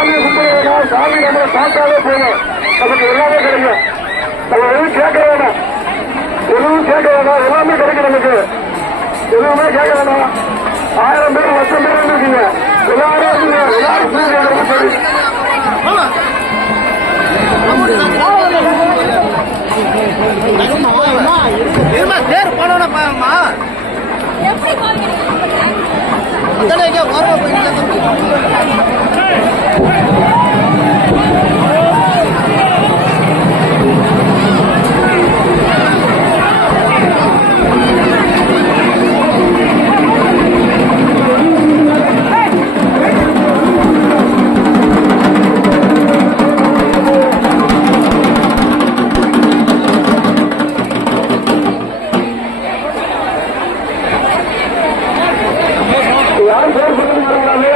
சாமியை கும்பிடுறதுனா சாமி நம்மளை பார்த்தாலே போதும். நமக்கு எல்லாமே கிடைக்கும். நம்ம எதுவும் கேட்க வேணாம். எதுவும் கேட்க வேணாம். எல்லாமே கிடைக்கும் நமக்கு. எதுவுமே கேட்க வேணாம். ஆயிரம் பேர் லட்சம் பேர் இருக்கீங்க எல்லாரும் எல்லாரும் சரி யார் போர் பண்ணி வருகிறாங்க